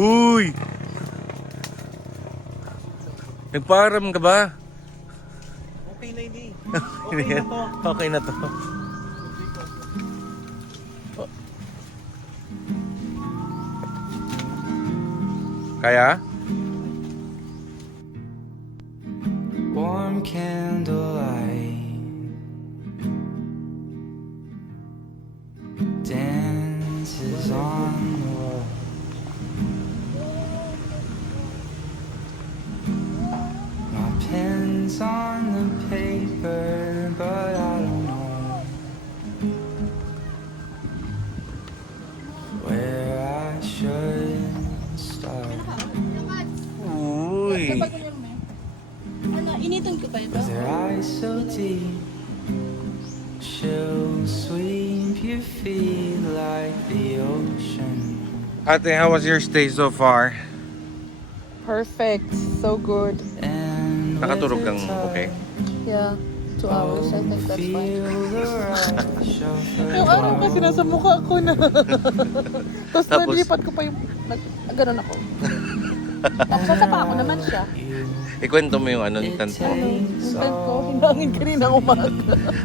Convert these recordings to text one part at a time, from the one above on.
Uy! Nagparam ka ba? Okay na ini. Okay na to. Kaya? Warm candlelight dances on the wall. My pen's on the paper, but I don't know where I should start. Uy! Ano, initin ko pa ito? With her eyes so deep, she'll sweep your feet like the ocean. Ate, how was your stay so far? Perfect. So good. And Nakatulog with kang her touch, okay? Yeah. 2 hours. I think that's fine. feel the rush of her Yung araw kasi nasa mukha ko na. Tapos Tapos? nalipat ko pa yung... Ganun ako. Tapos sasapa ako naman siya. Ikwento mo yung ano, It tent mo. takes Yung tent ko, all hinangin kanina umaga.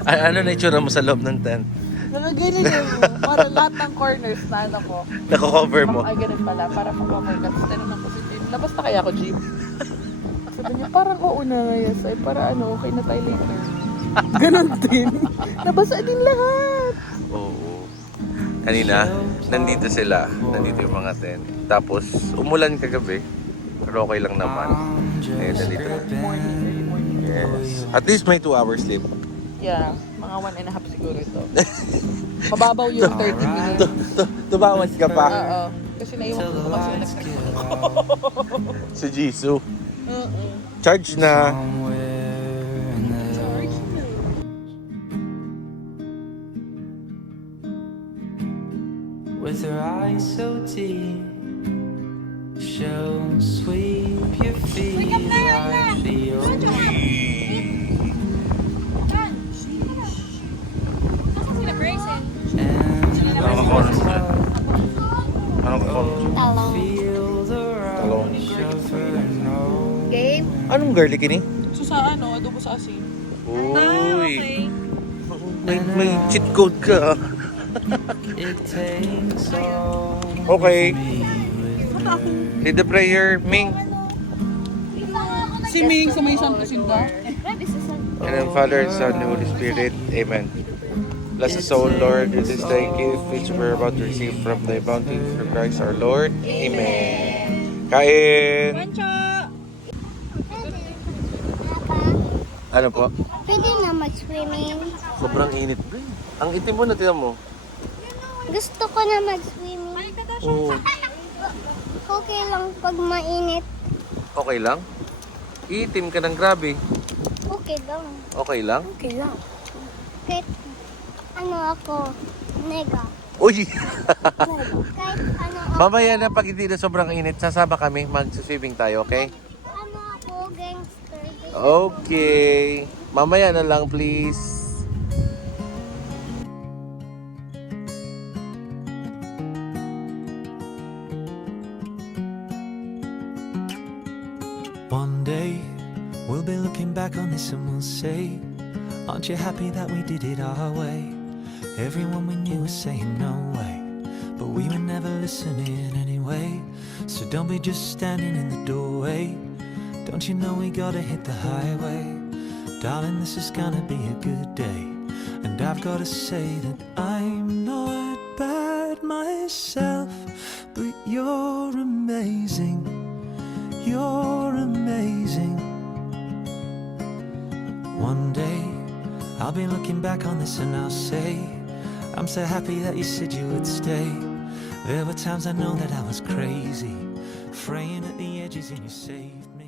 Ano na itsura mo sa loob ng tent? Nalagyan yun. Para lahat ng corners na ano ko. Nako-cover mo. Ay, ganun pala. Para mag-cover ka. Tapos tinanong ko si Jim, labas na kaya ako, Jim? Sabi niya, parang oo na. Yes, ay para ano, okay na tayo later. Ganun din. Nabasa din lahat. Oo. Kanina, nandito sila. Nandito yung mga tent. Tapos, umulan kagabi. Pero okay lang naman. Ngayon, nandito na. Yes. At least may 2 hours sleep. Yeah, mga 1.5 siguro ito. Mababaw yung 30 minutes. Tubawas ka pa. Oo. Kasi naiwan till ko the kasi lights nag- get out. Si Jisoo. Oo. Charge na. Somewhere in the with her eyes so deep, she'll sweep your feet like the ocean. Ano ka Ano ka Talong. Feel the Talong. rush of her nose. Game? Anong garlic ini? So sa ano, adobo sa asin. Uy. May cheat code ka. It takes all Okay. me with Lead the prayer, Ming. Si Ming sa may Santo Sinda. And then Father, Son, and Holy Spirit. Amen. Bless us, O Lord, with this thy gift which we're about to receive from thy bounty through Christ our Lord. Amen. Kain! Ano po? Pwede na mag-swimming. Sobrang init. Ang itim mo na, tinan mo. Gusto ko na mag-swimming. Oo. Okay lang pag mainit. Okay lang? Itim ka ng grabe. Okay lang. Okay lang? Okay lang. Kahit ano ako, nega. Uy! Kahit ano ako, Mamaya na pag hindi na sobrang init, sasama kami, mag-swimming tayo, okay? ano ako, gangster. Okay. Mamaya na lang, please. one day, we'll be looking back on this and we'll say, aren't you happy that we did it our way? Everyone we knew was saying no way, but we were never listening anyway. So don't be just standing in the doorway. Don't you know we gotta hit the highway? Darling, this is gonna be a good day. And I've gotta say that I'm not bad myself, but you're amazing. You're amazing. One day, I'll be looking back on this and I'll say, I'm so happy that you said you would stay. There were times I know that I was crazy, fraying at the edges and you saved me.